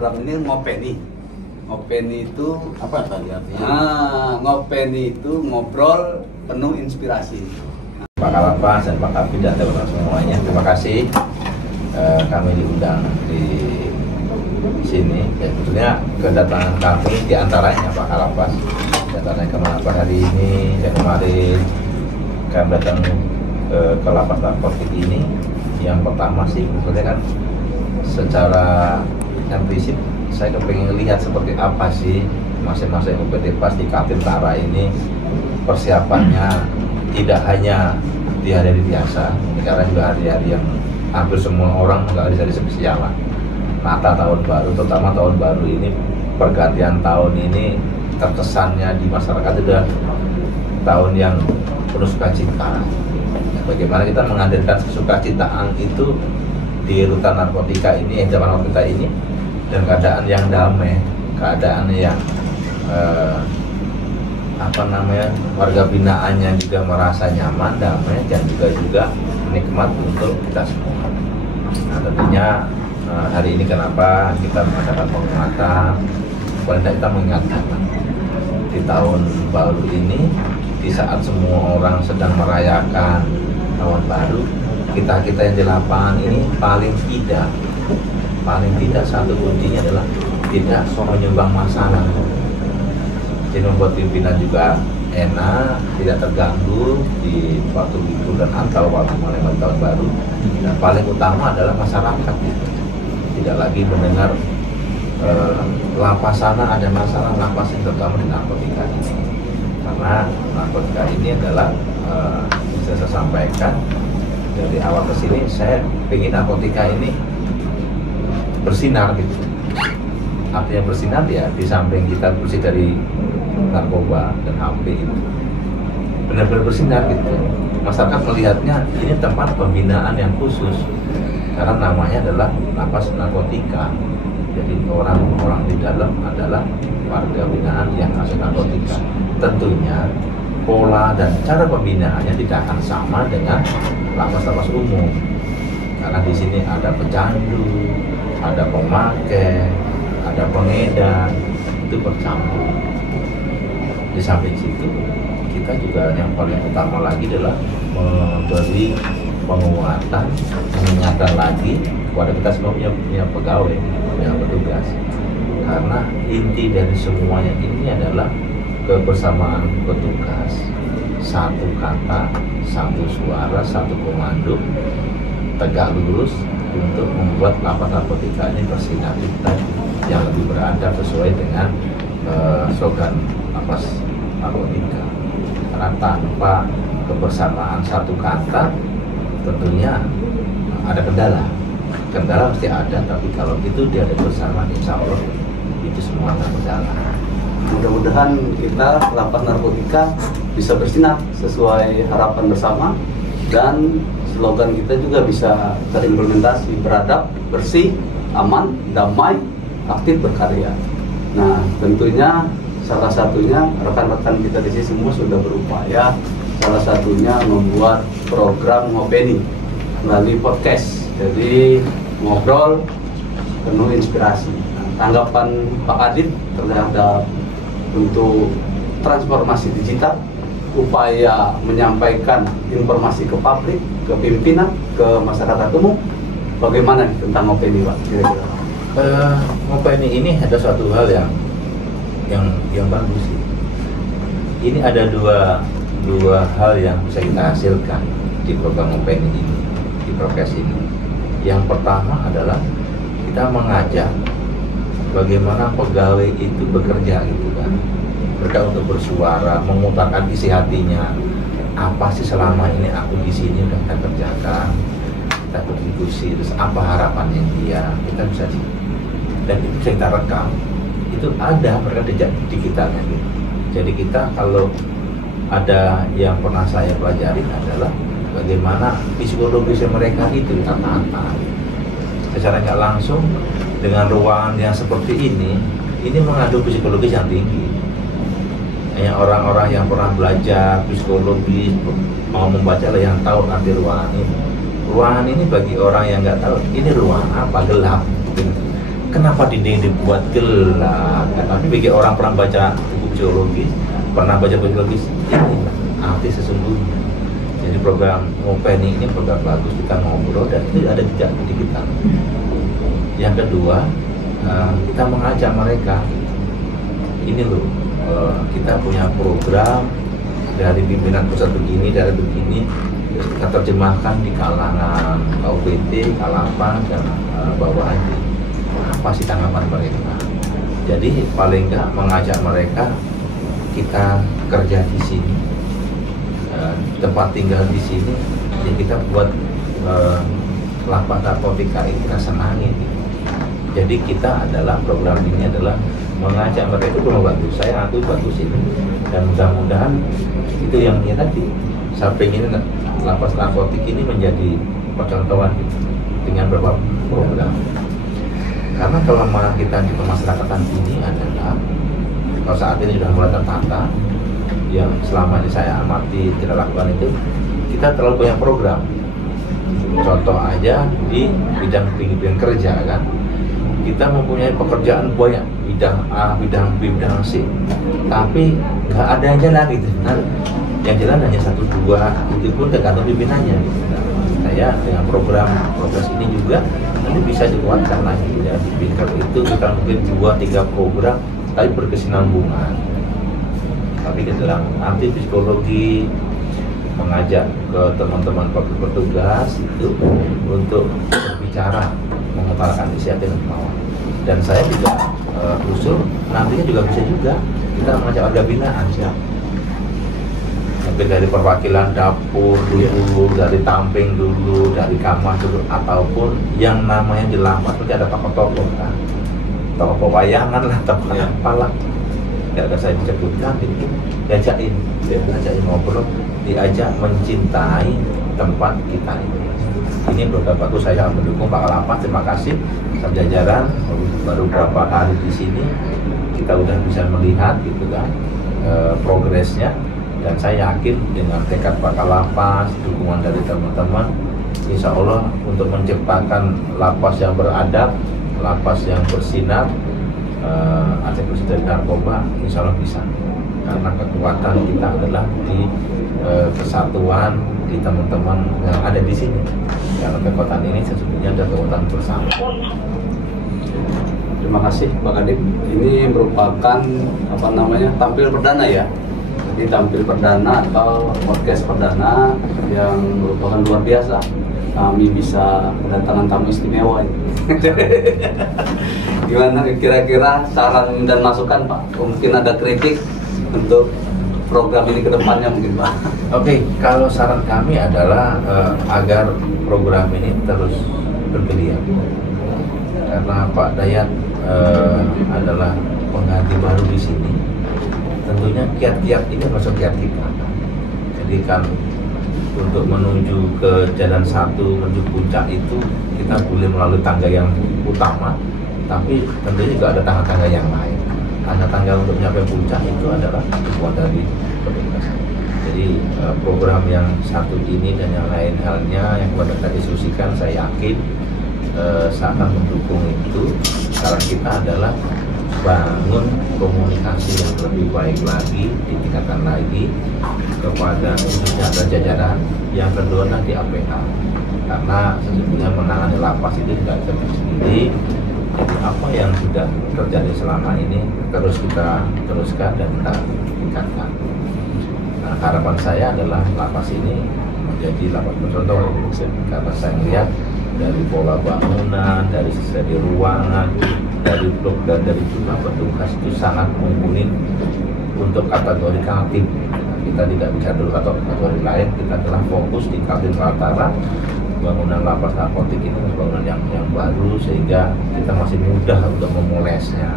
program ini ngopeni. Ngopeni itu Apa tadi artinya? Ngopeni itu ngobrol penuh inspirasi. Pak Kalapas dan Pak Kabid dan teman-teman semuanya, terima kasih kami diundang di sini. Ya, sebetulnya kedatangan kami diantaranya Pak Kalapas, datangnya kemana hari ini dan kemarin kami datang ke lapas narkotik ini. Yang pertama sih sebetulnya kan secara prinsip saya kepengen lihat seperti apa sih masing-masing UPT Pas di Kaltim Utara ini persiapannya. Tidak hanya di hari-hari biasa, karena juga hari-hari yang hampir semua orang nggak ada hari spesial lah. Natal, tahun baru, terutama tahun baru ini, pergantian tahun ini terkesannya di masyarakat sudah tahun yang penuh sukacita. Bagaimana kita menghadirkan sukacitaan itu di rutan narkotika ini, zaman narkotika ini, dan keadaan yang damai, keadaan yang warga binaannya juga merasa nyaman, damai, dan juga nikmat untuk kita semua. Nah, tentunya hari ini kenapa kita mengadakan penguatan, paling tidak kita mengingatkan di tahun baru ini, di saat semua orang sedang merayakan tahun baru, kita yang di lapangan ini paling tidak satu kuncinya adalah tidak menyumbang masalah. Jadi membuat pimpinan juga enak, tidak terganggu di waktu libur dan atau waktu mulai tahun baru. Dan paling utama adalah masyarakat, tidak lagi mendengar lapas sana ada masalah, lapas yang terutama di narkotika ini. Karena narkotika ini adalah bisa saya sampaikan dari awal ke sini, saya ingin narkotika ini bersinar gitu. Artinya bersinar ya, di samping kita bersih dari narkoba dan HP itu benar-benar bersinar gitu. Masyarakat melihatnya ini tempat pembinaan yang khusus karena namanya adalah lapas narkotika. Jadi orang-orang di dalam adalah warga binaan yang asal narkotika. Tentunya pola dan cara pembinaannya tidak akan sama dengan lapas-lapas umum karena di sini ada pecandu, ada pemakai, ada pengedar, itu bercampur. Di samping situ kita juga yang paling utama lagi adalah memberi penguatan, mengingatkan lagi kepada kita semua punya pegawai yang bertugas, karena inti dari semuanya ini adalah kebersamaan petugas, satu kata, satu suara, satu komando, tegak lurus untuk membuat lapas narkotika ini bersinar yang lebih beradab sesuai dengan slogan lapas narkotika. Karena tanpa kebersamaan satu kata tentunya ada kendala pasti ada, tapi kalau itu dia ada bersama, insya Allah itu semua akan berjalan. Mudah-mudahan kita lapas narkotika bisa bersinar sesuai harapan bersama, dan slogan kita juga bisa terimplementasi, beradab, bersih, aman, damai, aktif berkarya. Nah, tentunya salah satunya rekan-rekan kita di sini semua sudah berupaya, salah satunya membuat program ngopeni melalui podcast. Jadi ngobrol penuh inspirasi. Nah, tanggapan Pak Adit terhadap untuk transformasi digital, upaya menyampaikan informasi ke publik, ke pimpinan, ke masyarakat umum, bagaimana tentang ngopeni, Pak? Kira-kira ngopeni ini ada suatu hal yang bagus sih. Ini ada dua hal yang bisa kita hasilkan di program ngopeni ini, di progres ini. Yang pertama adalah kita mengajak bagaimana pegawai itu bekerja gitu kan. Mereka untuk bersuara, mengutarakan isi hatinya. Apa sih selama ini aku di sini udah kita kerjakan, kita kontribusi, terus apa harapannya dia, kita bisa sih. Dan itu bisa kita rekam. Itu ada mereka jejak digitalnya gitu. Jadi kita kalau ada yang pernah saya pelajari adalah bagaimana psikologisnya mereka itu ditata-tata. Secara nggak langsung dengan ruangan yang seperti ini mengandung psikologis yang tinggi. Hanya orang-orang yang pernah belajar psikologi mau membaca lah yang tahu arti ruangan ini. Ruangan ini bagi orang yang nggak tahu ini ruangan apa, gelap. kenapa dinding dibuat gelap? Tapi bagi orang pernah baca buku psikologi, pernah baca psikologis, ini arti sesungguhnya. Jadi program Ngopeni ini program bagus, kita ngobrol dan itu ada jejak di kita. Yang kedua, kita mengajak mereka, ini loh, kita punya program dari pimpinan pusat begini, dari begini, kita terjemahkan di kalangan KUPT, Kalapan, dan bawahan. Apa sih tanggapan mereka? Jadi paling nggak mengajak mereka, kita kerja di sini, tempat tinggal di sini, ya kita buat lapas narkotika ini kita senangi. Jadi kita adalah program ini adalah mengajak mereka, itu belum bagus, saya ngaku bagus ini, dan mudah-mudahan itu yang tadi saya pengen lapas narkotik ini menjadi percontohan dengan beberapa program. Karena kelemahan kita di pemasyarakatan ini adalah kalau saat ini sudah mulai tertata, yang selama ini saya amati tidak lakukan itu, kita terlalu banyak program. Contoh aja di bidang kerja kan, kita mempunyai pekerjaan banyak, bidang A, bidang B, bidang C, tapi nggak ada yang jalan gitu. Nah, yang jalan hanya 1-2, itu pun tergantung pimpinannya. Saya dengan program progres ini juga nanti bisa dikuatkan lagi ya. Di Pinker itu kita mungkin 2-3 program tapi berkesinambungan. Tapi ke dalam arti psikologi, mengajak ke teman-teman petugas itu untuk berbicara, mengutarakan isi hati dan kemauan. Dan saya juga usul nantinya juga bisa juga kita mengajak warga binaan ya. Mungkin dari perwakilan dapur dulu, dari tamping dulu, dari kamar dulu, ataupun yang namanya di lapas nanti ada tokoh-tokoh kan, tokoh pewayangan lah, tokoh apalah. Kalau saya disebutkan itu diajakin ngobrol, diajak mencintai tempat kita ini. Ini program bagus, saya sangat mendukung Pak Kalapas. Terima kasih jajaran, baru beberapa hari di sini kita udah bisa melihat gitu kan progresnya, dan saya yakin dengan tekad Pak Kalapas, dukungan dari teman-teman, insya Allah untuk menciptakan lapas yang beradab, lapas yang bersinar, aceh bersih dari narkoba, insya Allah bisa. Karena kekuatan kita adalah di kesatuan, di teman-teman yang ada di sini. Karena kekuatan ini sesungguhnya adalah kekuatan bersama. Terima kasih Pak Kadip. Ini merupakan tampil perdana ya. Jadi tampil perdana atau podcast perdana yang merupakan luar biasa. Kami bisa kedatangan tamu istimewa ini. Gimana kira-kira saran dan masukan Pak? Mungkin ada kritik untuk program ini ke depannya mungkin Pak. Oke, kalau saran kami adalah agar program ini terus bergeliat. Karena Pak Dayat adalah pengganti baru di sini. Tentunya kiat-kiat ini masuk kiat kita. Jadi kan untuk menuju ke jalan satu, menuju puncak itu kita boleh melalui tangga yang utama, tapi tentunya juga ada tangga-tangga yang lain. Tangga-tangga untuk mencapai puncak itu adalah dibuat dari petugas. Jadi program yang satu ini dan yang lain halnya yang kita diskusikan, saya yakin saya akan mendukung itu. Cara kita adalah bangun komunikasi yang lebih baik lagi, ditingkatkan lagi kepada khususnya ada jajaran. Yang kedua nanti APH, karena sesungguhnya menangani lapas itu tidak bisa sendiri. Jadi apa yang sudah terjadi selama ini terus kita teruskan dan kita tingkatkan. Nah, harapan saya adalah lapas ini menjadi lapas bercontoh. Karena saya melihat dari pola bangunan, dari sisi ruangan, dari blok dan dari jumlah petugas itu sangat mumpuni untuk kategori Kaltim. Kita tidak bicara dulu atau kategori lain, kita telah fokus di Kaltim Kaltara. Bangunan lapas narkotik ini bangunan yang baru sehingga kita masih mudah untuk memulesnya.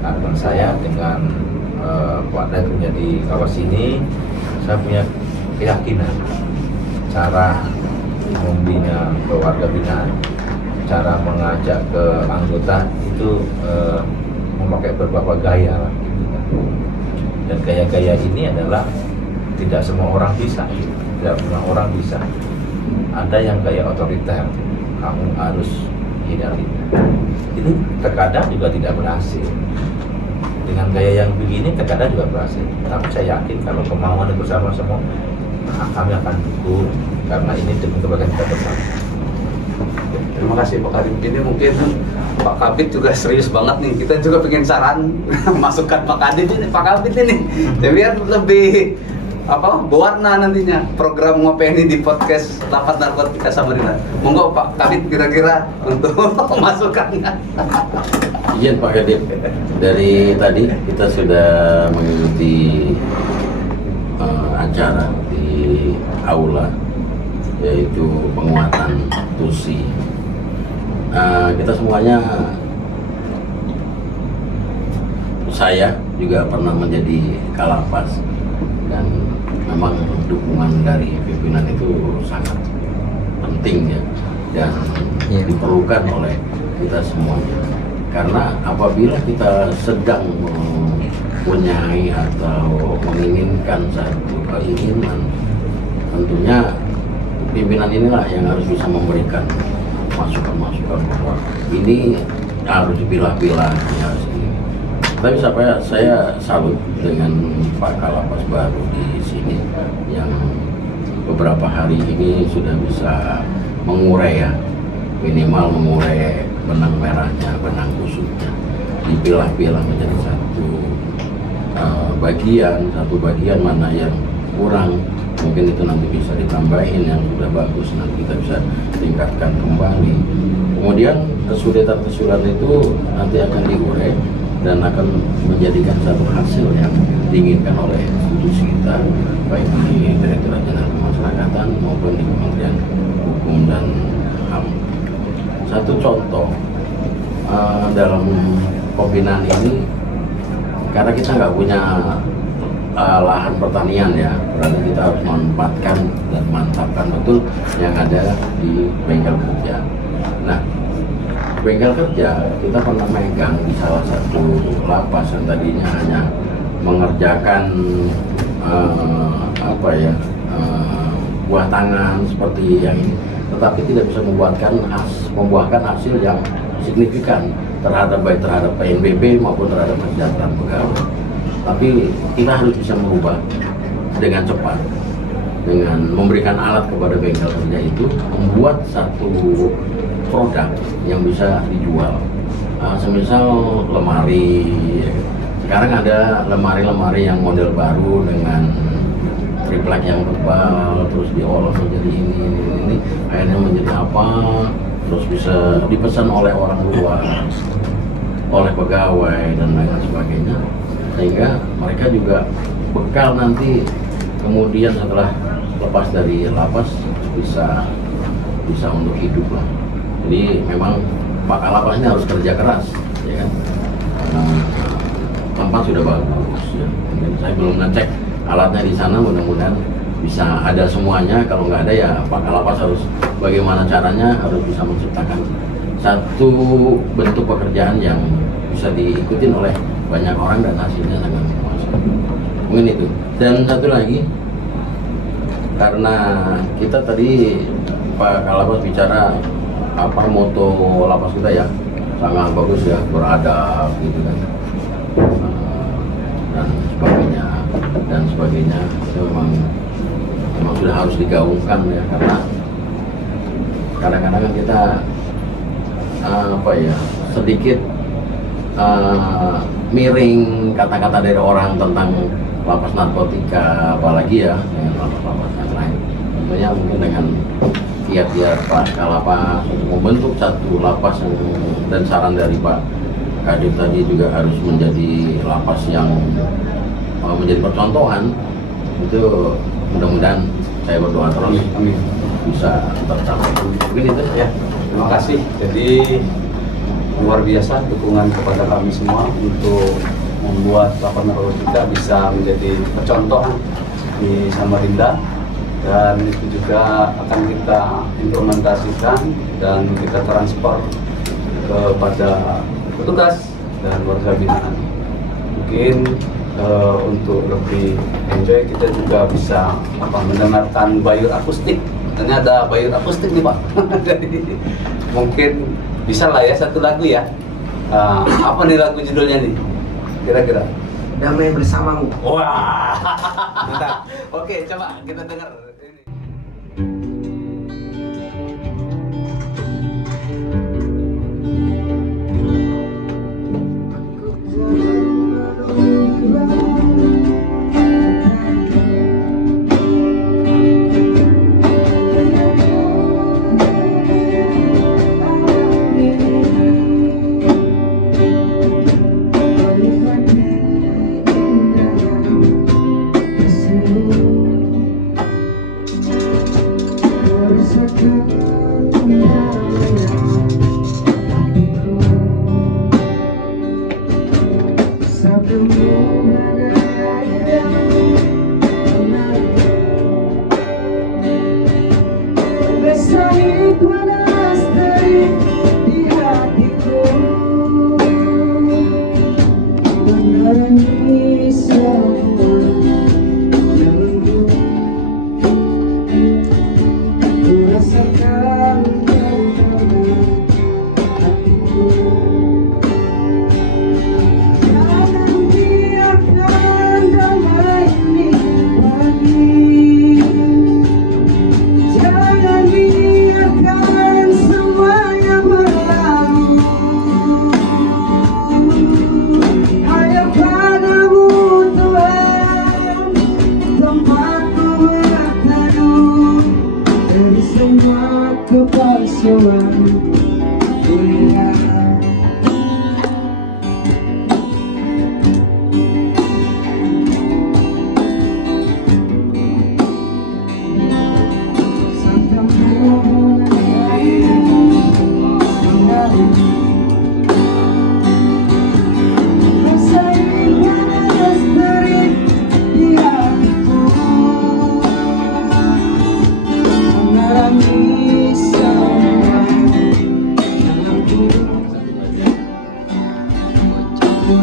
Harapan saya dengan Pak Dayat menjadi kawas ini, saya punya keyakinan cara membina ke warga binaan, cara mengajak ke anggota itu memakai beberapa gaya, dan gaya-gaya ini adalah tidak semua orang bisa, tidak semua orang bisa. Ada yang gaya otoriter, kamu harus menghindarinya. Itu terkadang juga tidak berhasil. Dengan gaya yang begini terkadang juga berhasil. Tapi saya yakin kalau kemauan bersama semua, kami akan dukung karena ini demi kebaikan kita bersama. Terima kasih Pak Kabit. Ini mungkin Pak Kabit juga serius banget nih. Kita juga pengen saran masukan Pak Kabit ini. Biar lebih berwarna nantinya program Ngopi ini di podcast Lapas Narkotika Samarinda. Monggo Pak Kabit kira-kira untuk masukannya. Izin Pak Kadip, dari tadi kita sudah mengikuti acara di aula, yaitu penguatan TUSI. Kita semuanya, saya juga pernah menjadi Kalapas, dan memang dukungan dari pimpinan itu sangat penting ya, dan diperlukan oleh kita semuanya. Karena apabila kita sedang mempunyai atau menginginkan satu keinginan, tentunya pimpinan inilah yang harus bisa memberikan masukan-masukan bahwa ini harus dipilah-pilah, harus ini. Tapi saya salut dengan Pak Kalapas baru di sini yang beberapa hari ini sudah bisa mengurai ya, minimal mengurai benang merahnya, benang kusutnya, dipilah-pilah menjadi satu bagian mana yang kurang, mungkin itu nanti bisa ditambahin, yang sudah bagus nanti kita bisa tingkatkan kembali. Kemudian kesulitan-kesulitan itu nanti akan diurai dan akan menjadikan satu hasil yang diinginkan oleh institusi kita, baik di Direktorat Jenderal Pemasyarakatan maupun di Kementerian Hukum dan HAM. Satu contoh dalam pembinaan ini, karena kita nggak punya lahan pertanian ya, berarti kita harus memanfaatkan dan mantapkan betul yang ada di bengkel kerja. Nah, bengkel kerja kita pernah megang di salah satu lapas yang tadinya hanya mengerjakan buah tangan seperti yang ini, tetapi tidak bisa membuahkan hasil yang signifikan terhadap PNBP maupun terhadap kesejahteraan pegawai. Tapi kita harus bisa merubah dengan cepat, dengan memberikan alat kepada bengkel kerja itu, membuat satu produk yang bisa dijual. Semisal lemari, sekarang ada lemari-lemari yang model baru dengan triplek yang tebal, terus diolah menjadi ini, akhirnya menjadi apa, terus bisa dipesan oleh orang luar, oleh pegawai dan lain sebagainya, sehingga mereka juga bekal nanti kemudian setelah lepas dari lapas bisa untuk hidup lah. Jadi memang Pak Kalapas ini harus kerja keras, ya kan? Tempat sudah bagus, ya. Mungkin saya belum ngecek alatnya di sana, mudah-mudahan bisa ada semuanya. Kalau nggak ada ya Pak Kalapas harus bagaimana caranya harus bisa menciptakan satu bentuk pekerjaan yang bisa diikutin oleh banyak orang dan hasilnya sangat memuaskan. Mungkin itu. Dan satu lagi, karena kita tadi Pak Kalapas bicara moto lapas kita ya sangat bagus ya, beradab gitu kan, dan sebagainya itu memang sudah harus digaungkan ya, karena kadang-kadang kita sedikit miring kata-kata dari orang tentang lapas narkotika, apalagi ya dengan lapas-lapas yang lain. Tentunya mungkin dengan kiat-kiat Pak Kalapas untuk membentuk satu lapas dan saran dari Pak Kadip tadi juga harus menjadi lapas yang menjadi percontohan, itu mudah-mudahan saya berdoa terus bisa tercapai. Mungkin itu ya. Terima kasih. Jadi luar biasa dukungan kepada kami semua untuk membuat Lapas Narkotika bisa menjadi percontohan di Samarinda, dan itu juga akan kita implementasikan dan kita transfer kepada petugas dan warga binaan. Mungkin untuk lebih enjoy kita juga bisa mendengarkan bayur akustik. Ternyata ada bayur akustik nih Pak. Jadi mungkin Bisa lah ya satu lagu ya. Apa nih lagu judulnya nih? Kira-kira? Damai bersamamu. Wah. Mantap. Oke, coba kita dengar.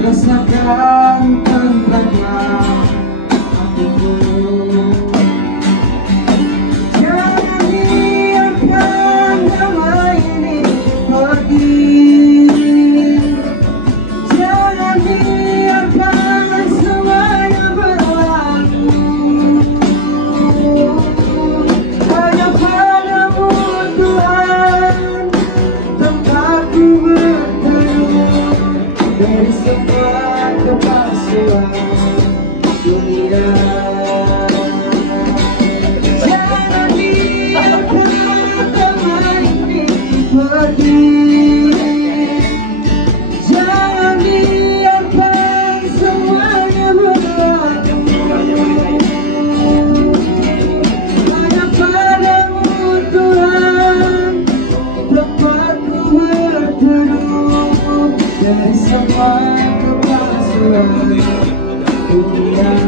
Rasakan tentangnya hatiku. Jangan biarkan damai ini pergi. Jangan biarkan semuanya berlalu. Hanya padamu Tuhan tempatku berteduh dari semua kepalsuan dunia. Jangan biarkan damai ini pergi. Jangan biarkan semuanya berlalu. Hanya padamu Tuhan tempatku berteduh dari semua kepalsuan dunia.